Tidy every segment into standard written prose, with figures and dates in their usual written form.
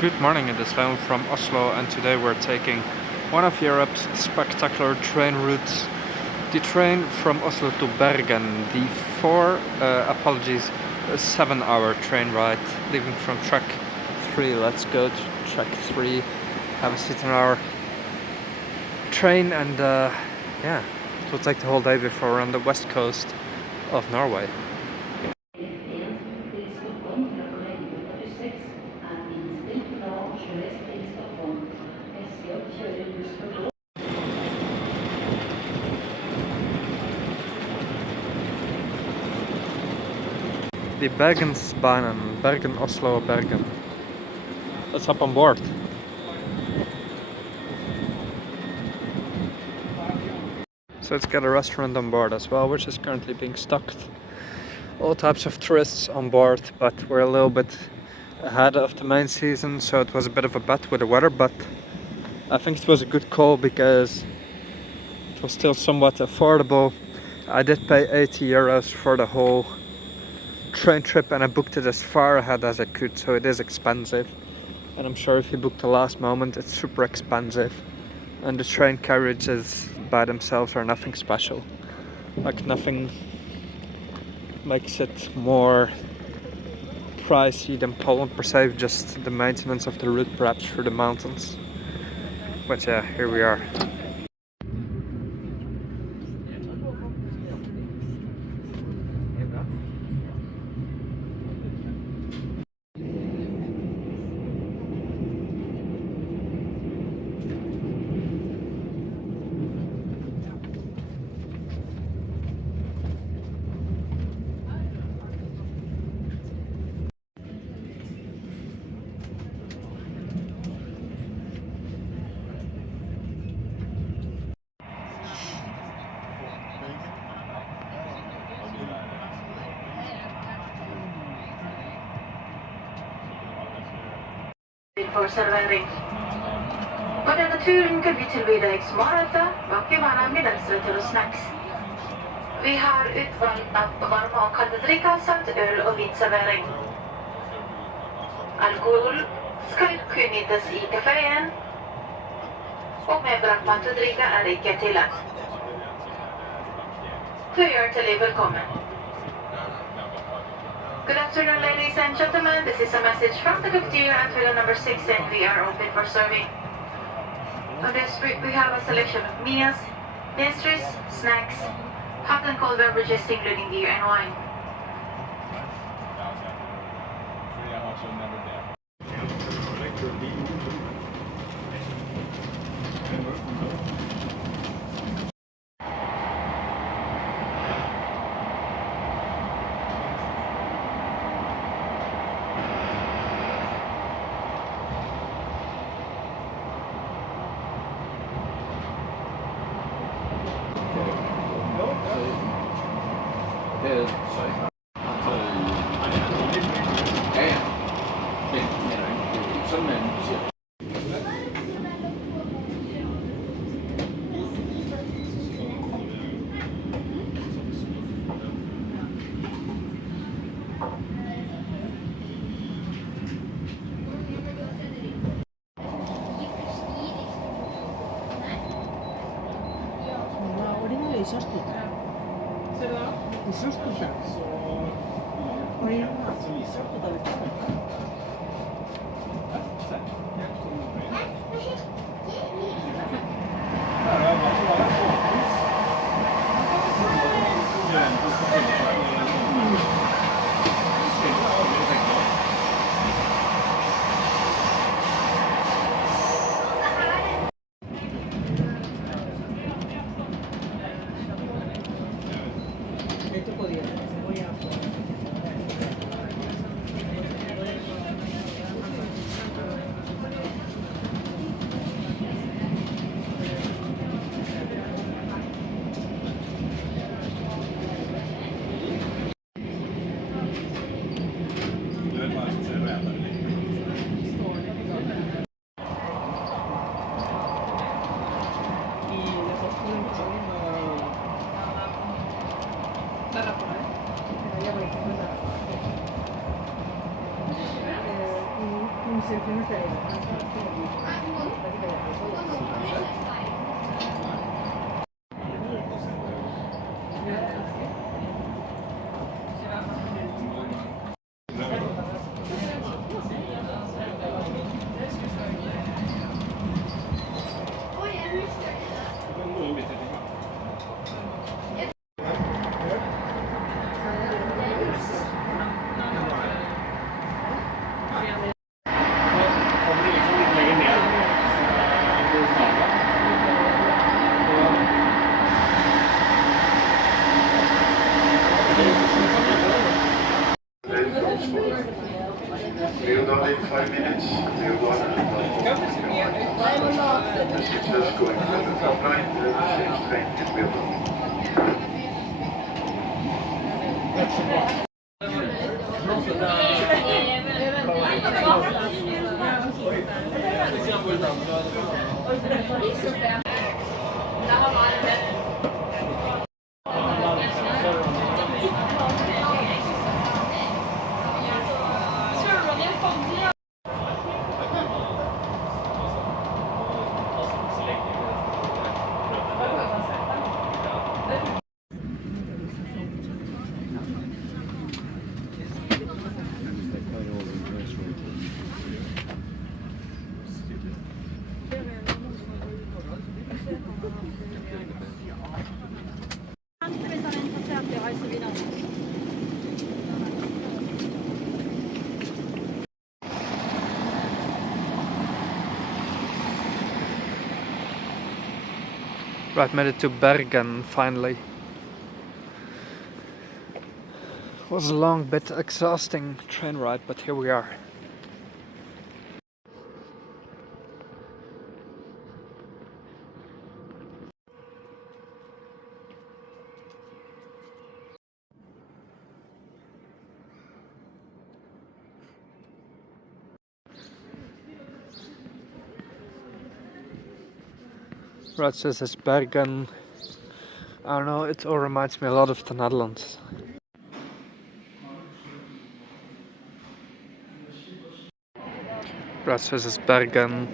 Good morning, it is Leon from Oslo, and today we're taking one of Europe's spectacular train routes, the train from Oslo to Bergen, the 7-hour train ride, leaving from track 3. Let's go to track 3, have a seat in our train, and yeah, it will take the whole day before we're on the west coast of Norway. The Bergensbanen, Bergen, Oslo, Bergen. Let's hop on board. So it's got a restaurant on board as well, which is currently being stocked. All types of tourists on board, but we're a little bit ahead of the main season, so it was a bit of a bet with the weather, but I think it was a good call because it was still somewhat affordable. I did pay 80 euros for the whole train trip, and I booked it as far ahead as I could, so it is expensive. And I'm sure if you book the last moment, it's super expensive. And the train carriages by themselves are nothing special. Like, nothing makes it more pricey than Poland per se, just the maintenance of the route perhaps through the mountains. But yeah, here we are. For servering. På denne turen kan vi tilby deg småretter, bakevarer, middagsretter og snacks. Vi har utvalgt av varme og kalde drikker samt øl- og vinservering. Alkohol skal kun nytes i kaféen, og med brakmat og drikker er ikke tillatt. Du er hjertelig velkommen. Good afternoon, ladies and gentlemen. This is a message from the cafeteria at window number 6, and we are open for serving. On this route, we have a selection of meals, pastries, snacks, hot and cold beverages, including beer and wine. Isostuta. Ser du da? Isostuta. Oi, isostuta vet du. We'll go in 5 minutes. We'll go on. The switches going from the top line to the same train in Bergen. Right, made it to Bergen finally. It was a long bit exhausting train ride, but here we are. Right, so this is Bergen. I don't know, it all reminds me a lot of the Netherlands. Right, so this is Bergen.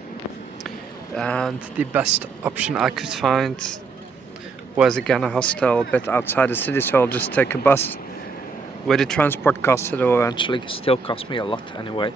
And the best option I could find was again a hostel a bit outside the city, so I'll just take a bus. With the transport cost, it will eventually still cost me a lot anyway.